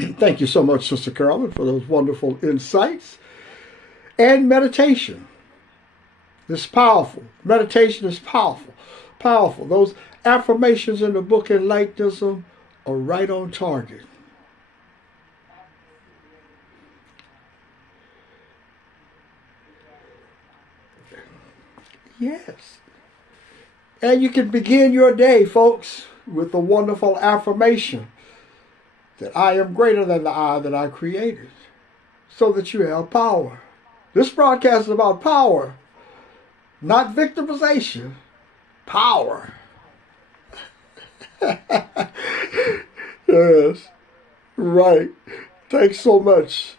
Thank you so much, Sister Carolyn, for those wonderful insights. And meditation is powerful. Meditation is powerful. Powerful. Those affirmations in the book Enlightenism are right on target. Yes. And you can begin your day, folks, with the wonderful affirmation that I am greater than the I that I created, so that you have power. This broadcast is about power, not victimization. Power. Yes, right. Thanks so much.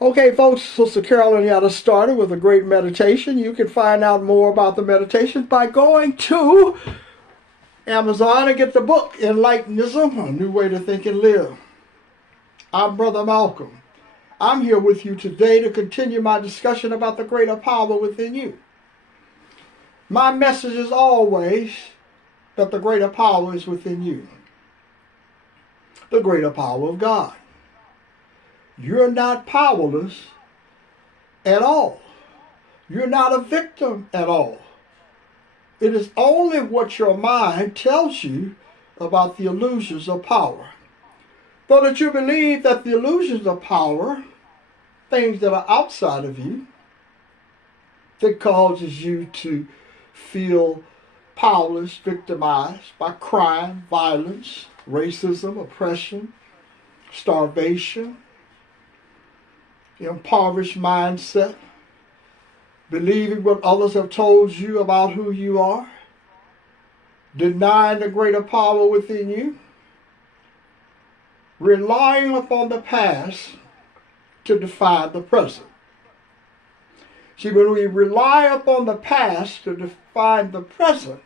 Okay, folks, Sister Carolyn got us started with a great meditation. You can find out more about the meditation by going to Amazon and get the book Enlightenism, A New Way to Think and Live. I'm Brother Malcolm. I'm here with you today to continue my discussion about the greater power within you. My message is always that the greater power is within you. The greater power of God. You're not powerless at all. You're not a victim at all. It is only what your mind tells you about the illusions of power. So that you believe that the illusions of power, things that are outside of you, that causes you to feel powerless, victimized by crime, violence, racism, oppression, starvation, impoverished mindset, believing what others have told you about who you are, denying the greater power within you, relying upon the past to define the present. See, when we rely upon the past to define the present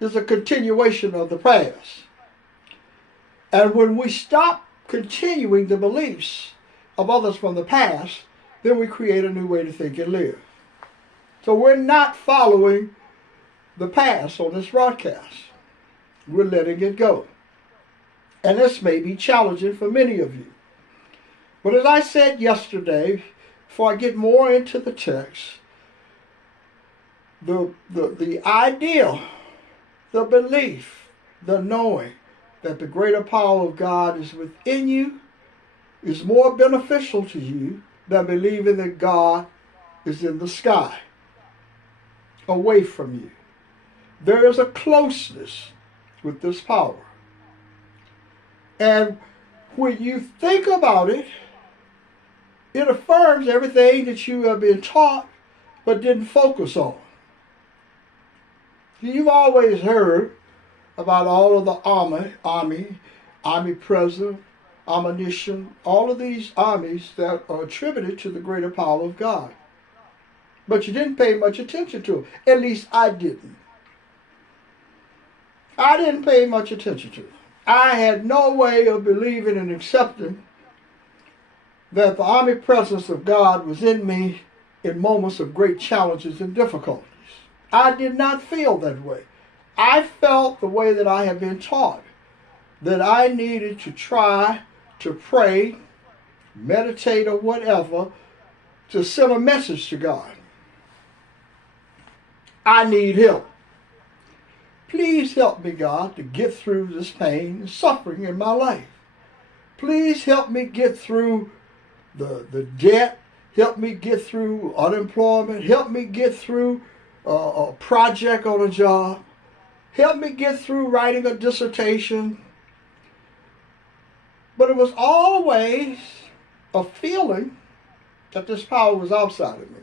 is a continuation of the past. And when we stop continuing the beliefs of others from the past, then we create a new way to think and live. So we're not following the past on this broadcast. We're letting it go. And this may be challenging for many of you. But as I said yesterday, before I get more into the text, the idea, the belief, the knowing that the greater power of God is within you is more beneficial to you than believing that God is in the sky, away from you. There is a closeness with this power. And when you think about it, it affirms everything that you have been taught but didn't focus on. You've always heard about all of the army president, omniscient, all of these armies that are attributed to the greater power of God. But you didn't pay much attention to it. At least I didn't. I didn't pay much attention to it. I had no way of believing and accepting that the omnipresence of God was in me in moments of great challenges and difficulties. I did not feel that way. I felt the way that I had been taught, that I needed to try to pray, meditate, or whatever, to send a message to God. I need help. Please help me, God, to get through this pain and suffering in my life. Please help me get through the debt. Help me get through unemployment. Help me get through a project on a job. Help me get through writing a dissertation. But it was always a feeling that this power was outside of me,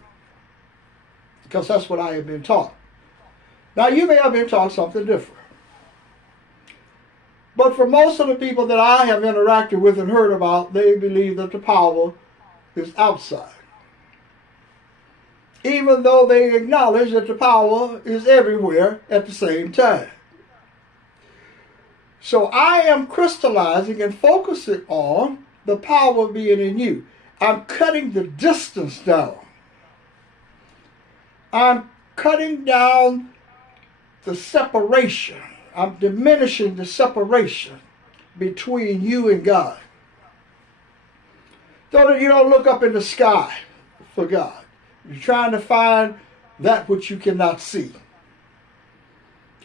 because that's what I had been taught. Now, you may have been taught something different. But for most of the people that I have interacted with and heard about, they believe that the power is outside, even though they acknowledge that the power is everywhere at the same time. So I am crystallizing and focusing on the power being in you. I'm cutting the distance down. I'm cutting down the separation I'm diminishing the separation between you and God. So that you don't look up in the sky for God. You're trying to find that which you cannot see.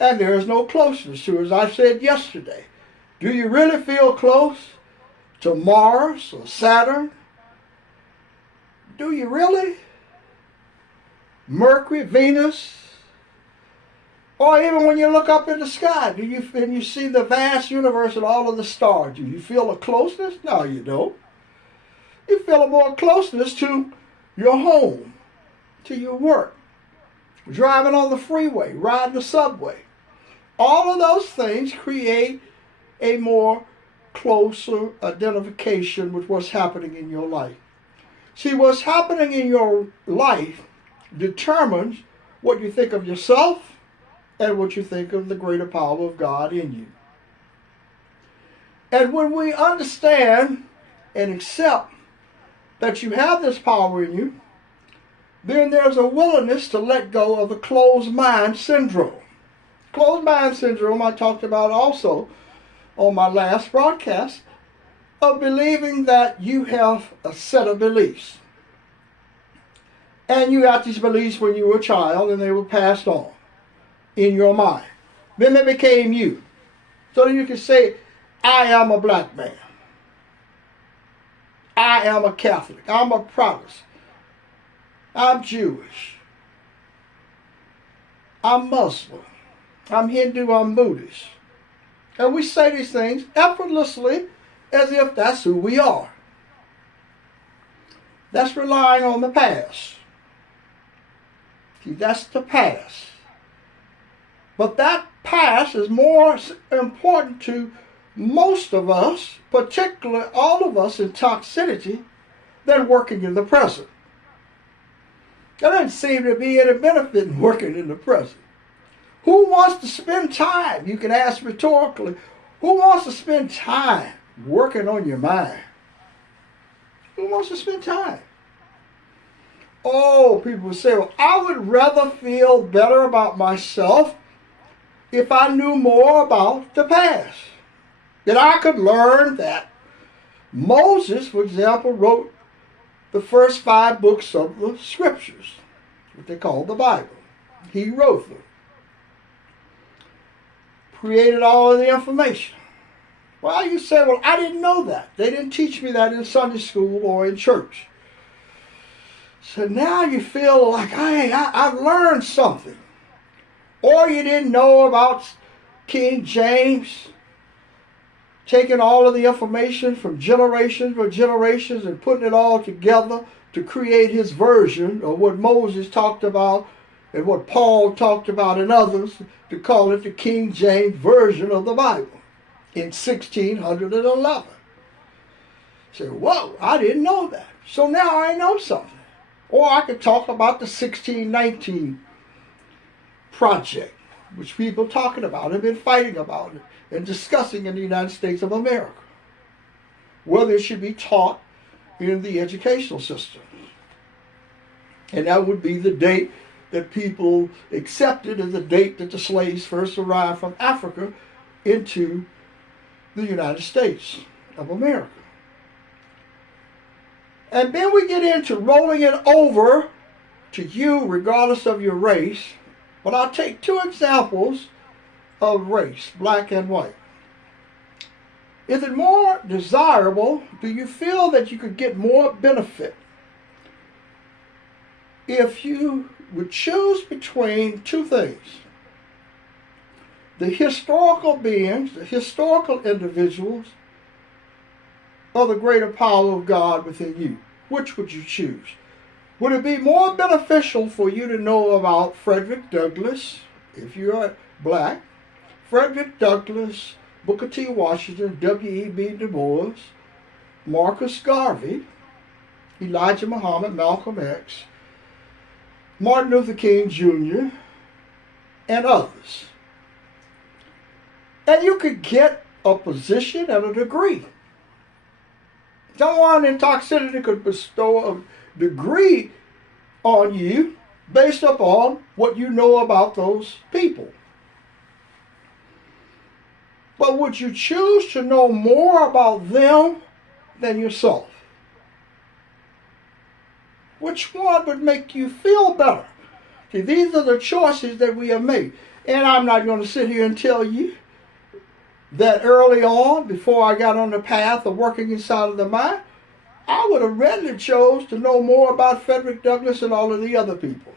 And there is no closeness to it. As I said yesterday, do you really feel close to Mars or Saturn? Do you really? Mercury, Venus? Or even when you look up in the sky, and you see the vast universe and all of the stars, do you feel a closeness? No, you don't. You feel a more closeness to your home, to your work, driving on the freeway, riding the subway. All of those things create a more closer identification with what's happening in your life. See, what's happening in your life determines what you think of yourself and what you think of the greater power of God in you. And when we understand and accept that you have this power in you, then there's a willingness to let go of the closed mind syndrome. Closed mind syndrome I talked about also on my last broadcast, of believing that you have a set of beliefs. And you got these beliefs when you were a child and they were passed on in your mind. Then they became you. So that you can say, I am a black man. I am a Catholic. I'm a Protestant. I'm Jewish. I'm Muslim. I'm Hindu. I'm Buddhist. And we say these things effortlessly as if that's who we are. That's relying on the past. See, that's the past. But that past is more important to most of us, particularly all of us in toxicity, than working in the present. There doesn't seem to be any benefit in working in the present. Who wants to spend time? You can ask rhetorically, who wants to spend time working on your mind? Who wants to spend time? Oh, people say, well, I would rather feel better about myself if I knew more about the past. That I could learn that Moses, for example, wrote the first 5 books of the scriptures, what they call the Bible. He wrote them. Created all of the information. Well, you say, well, I didn't know that. They didn't teach me that in Sunday school or in church. So now you feel like, hey, I've learned something. Or you didn't know about King James, taking all of the information from generations for generations and putting it all together to create his version of what Moses talked about and what Paul talked about and others, to call it the King James Version of the Bible in 1611. Say, whoa, I didn't know that. So now I know something. Or I could talk about the 1619 project, which people talking about have been fighting about it and discussing in the United States of America, whether it should be taught in the educational system. And that would be the date that people accepted as the date that the slaves first arrived from Africa into the United States of America. And then we get into rolling it over to you regardless of your race. But I'll take 2 examples of race, black and white. Is it more desirable? Do you feel that you could get more benefit if you would choose between 2 things? The historical beings, the historical individuals, or the greater power of God within you? Which would you choose? Would it be more beneficial for you to know about Frederick Douglass, if you're black, Frederick Douglass, Booker T. Washington, W.E.B. Du Bois, Marcus Garvey, Elijah Muhammad, Malcolm X, Martin Luther King Jr., and others? And you could get a position and a degree. Someone in toxicity could bestow a degree on you based upon what you know about those people. But would you choose to know more about them than yourself? Which one would make you feel better? See, these are the choices that we have made. And I'm not going to sit here and tell you that early on, before I got on the path of working inside of the mind, I would have readily chose to know more about Frederick Douglass and all of the other people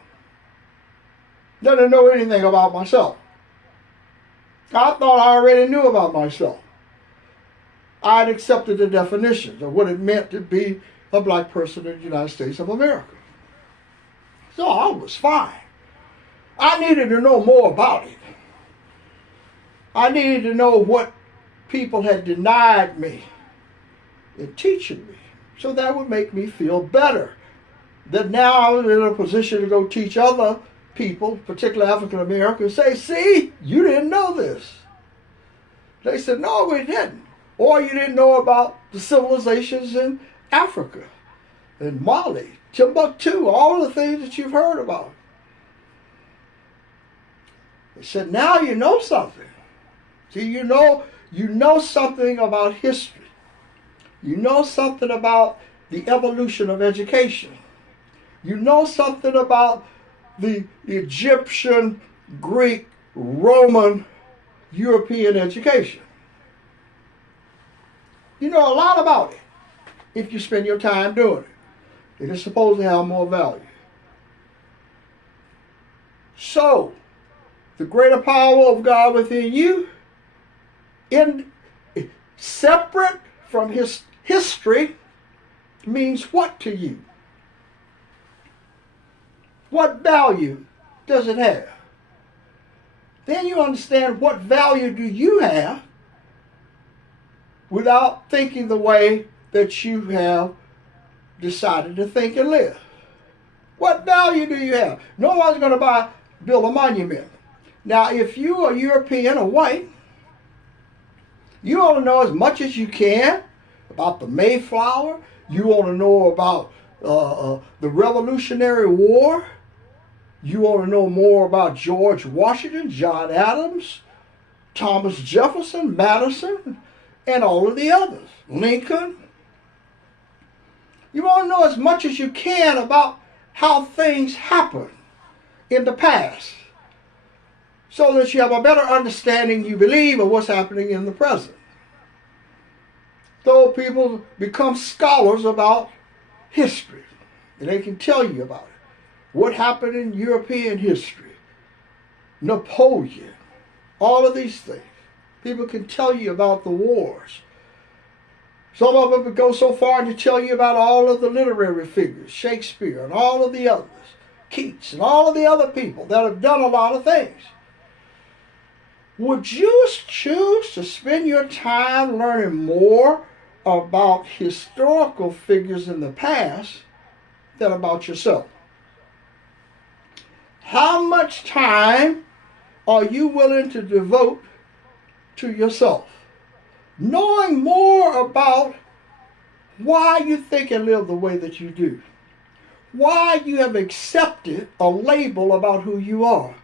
than to know anything about myself. I thought I already knew about myself. I'd accepted the definitions of what it meant to be a black person in the United States of America. So I was fine. I needed to know more about it. I needed to know what people had denied me in teaching me, so that would make me feel better. That now I was in a position to go teach other people, particularly African Americans, say, see, you didn't know this. They said, no, we didn't. Or you didn't know about the civilizations in Africa, in Mali, Timbuktu, all the things that you've heard about. They said, now you know something. See, you know something about history. You know something about the evolution of education. You know something about the Egyptian, Greek, Roman, European education. You know a lot about it if you spend your time doing it. It is supposed to have more value. So, the greater power of God within you, separate from his history, means what to you? What value does it have? Then you understand what value do you have without thinking the way that you have decided to think and live. What value do you have? No one's going to build a monument. Now, if you are European or white, you want to know as much as you can about the Mayflower. You want to know about the Revolutionary War. You want to know more about George Washington, John Adams, Thomas Jefferson, Madison, and all of the others. Lincoln. You want to know as much as you can about how things happened in the past, so that you have a better understanding, you believe, of what's happening in the present. So people become scholars about history, and they can tell you about it. What happened in European history, Napoleon, all of these things. People can tell you about the wars. Some of them would go so far to tell you about all of the literary figures, Shakespeare and all of the others, Keats and all of the other people that have done a lot of things. Would you choose to spend your time learning more about historical figures in the past than about yourself? How much time are you willing to devote to yourself? Knowing more about why you think and live the way that you do. Why you have accepted a label about who you are.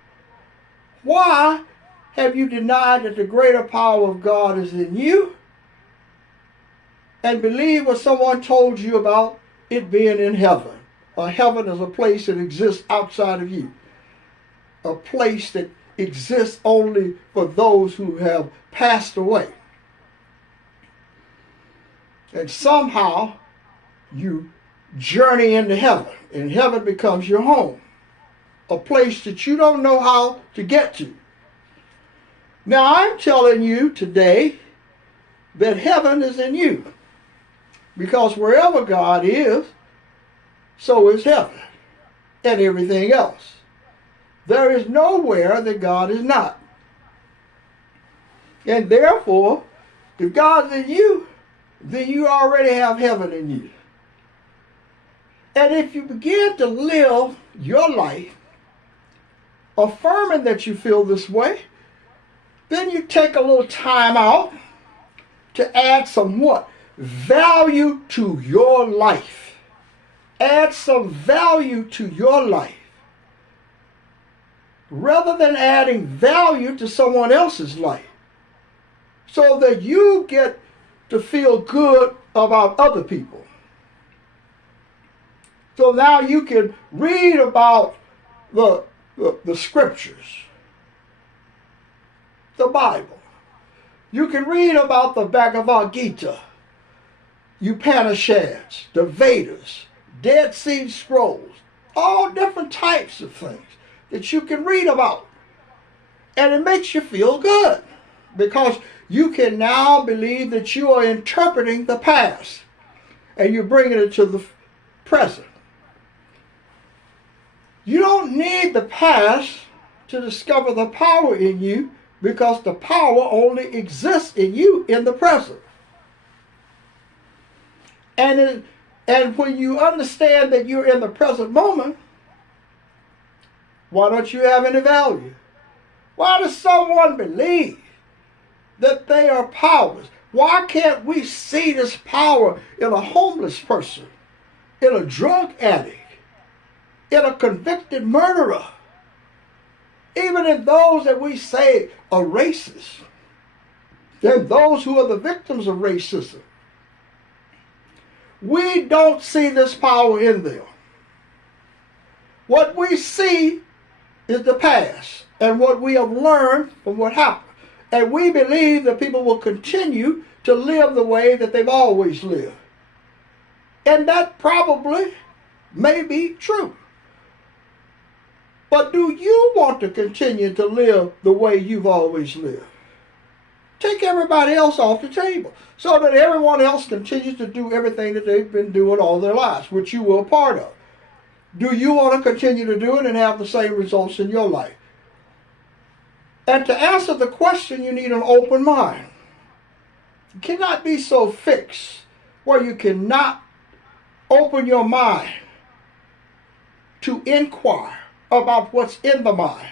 Why have you denied that the greater power of God is in you and believe what someone told you about it being in heaven? Heaven is a place that exists outside of you. A place that exists only for those who have passed away. And somehow you journey into heaven, and heaven becomes your home. A place that you don't know how to get to. Now I'm telling you today that heaven is in you. Because wherever God is, so is heaven and everything else. There is nowhere that God is not. And therefore, if God's in you, then you already have heaven in you. And if you begin to live your life affirming that you feel this way, then you take a little time out to add some what? Value to your life. Add some value to your life. Rather than adding value to someone else's life. so that you get to feel good about other people. So now you can read about the scriptures, the Bible. You can read about the Bhagavad Gita, Upanishads, the Vedas, Dead Sea Scrolls, all different types of things that you can read about. And it makes you feel good because you can now believe that you are interpreting the past and you're bringing it to the present. You don't need the past to discover the power in you because the power only exists in you in the present. And when you understand that you're in the present moment, why don't you have any value? Why does someone believe that they are powerless? Why can't we see this power in a homeless person, in a drug addict, in a convicted murderer, even in those that we say are racist, and those who are the victims of racism? We don't see this power in them. What we see is the past and what we have learned from what happened. And we believe that people will continue to live the way that they've always lived. And that probably may be true. But do you want to continue to live the way you've always lived? Take everybody else off the table so that everyone else continues to do everything that they've been doing all their lives, which you were a part of. Do you want to continue to do it and have the same results in your life? And to answer the question, you need an open mind. You cannot be so fixed where you cannot open your mind to inquire about what's in the mind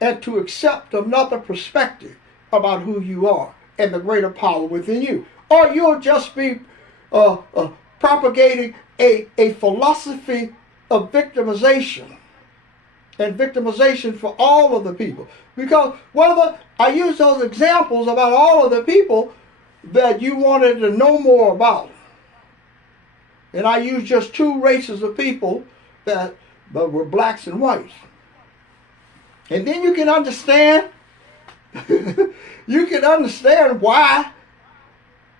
and to accept another perspective about who you are and the greater power within you. Or you'll just be propagating a philosophy of victimization and victimization for all of the people. Because whether I use those examples about all of the people that you wanted to know more about, and I use just two races of people that were blacks and whites, and then you can understand you can understand why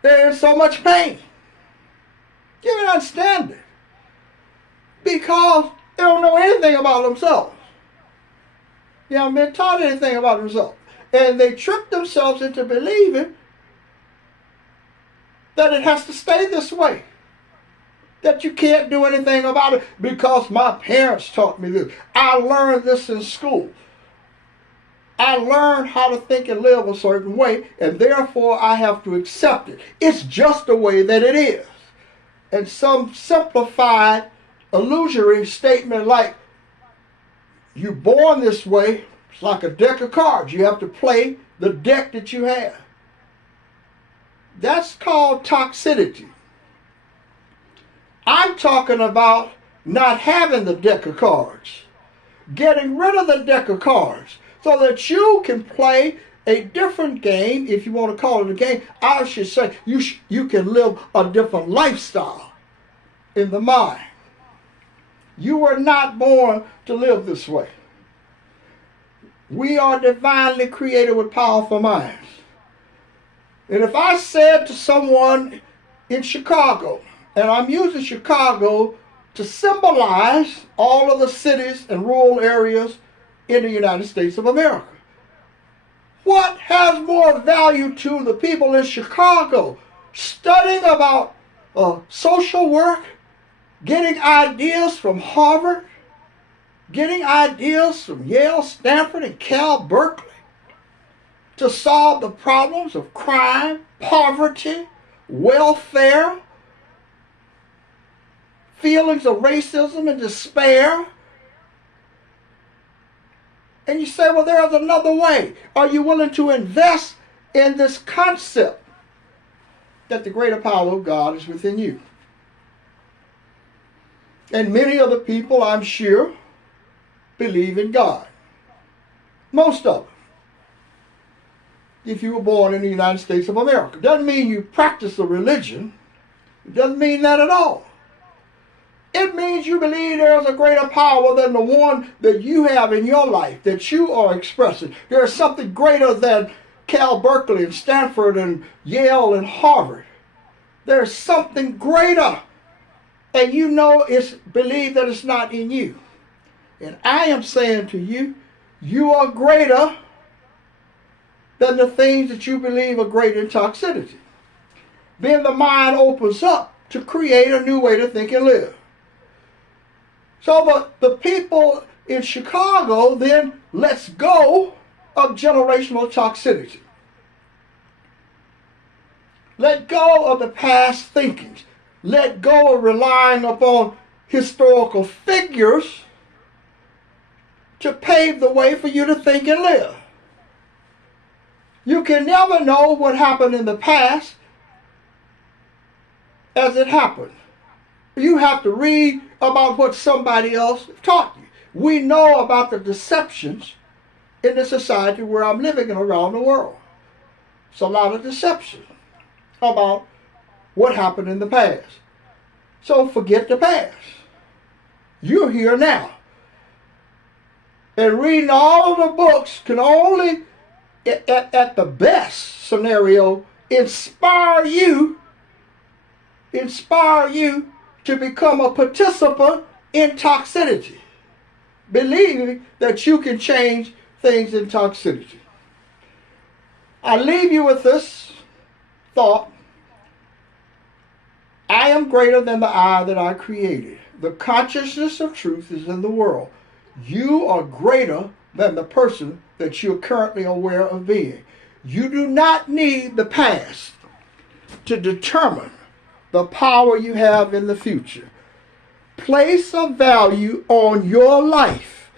they're in so much pain. You can understand it because they don't know anything about themselves. They haven't been taught anything about themselves. And they trick themselves into believing that it has to stay this way. That you can't do anything about it because my parents taught me this. I learned this in school. I learned how to think and live a certain way, and therefore I have to accept it. It's just the way that it is. And some simplified, illusory statement like, you're born this way, it's like a deck of cards. You have to play the deck that you have. That's called toxicity. I'm talking about not having the deck of cards. Getting rid of the deck of cards so that you can play a different game, if you want to call it a game. I should say you can live a different lifestyle in the mind. You were not born to live this way. We are divinely created with powerful minds. And if I said to someone in Chicago, and I'm using Chicago to symbolize all of the cities and rural areas in the United States of America, what has more value to the people in Chicago? Studying about social work, getting ideas from Harvard, getting ideas from Yale, Stanford, and Cal Berkeley to solve the problems of crime, poverty, welfare, feelings of racism and despair. And you say, well, there's another way. Are you willing to invest in this concept that the greater power of God is within you? And many of the people, I'm sure, believe in God. Most of them. if you were born in the United States of America. Doesn't mean you practice a religion. It doesn't mean that at all. It means you believe there's a greater power than the one that you have in your life, that you are expressing. There is something greater than Cal Berkeley and Stanford and Yale and Harvard. There's something greater. And you know believe that it's not in you. And I am saying to you, you are greater than the things that you believe are great in toxicity. Then the mind opens up to create a new way to think and live. So the people in Chicago then lets go of generational toxicity. Let go of the past thinkings. Let go of relying upon historical figures to pave the way for you to think and live. You can never know what happened in the past as it happened. You have to read about what somebody else taught you. We know about the deceptions in the society where I'm living in around the world. It's a lot of deception about what happened in the past. So forget the past. You're here now. And reading all of the books can only, at the best scenario, inspire you to become a participant in toxicity, believing that you can change things in toxicity. I leave you with this thought. I am greater than the I that I created. The consciousness of truth is in the world. You are greater than the person that you're currently aware of being. You do not need the past to determine the power you have in the future. Place a value on your life,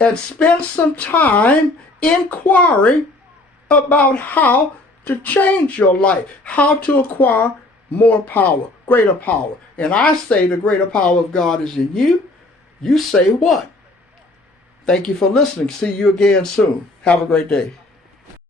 and spend some time inquiring about how to change your life, how to acquire more power, greater power. And I say the greater power of God is in you. You say what? Thank you for listening. See you again soon. Have a great day.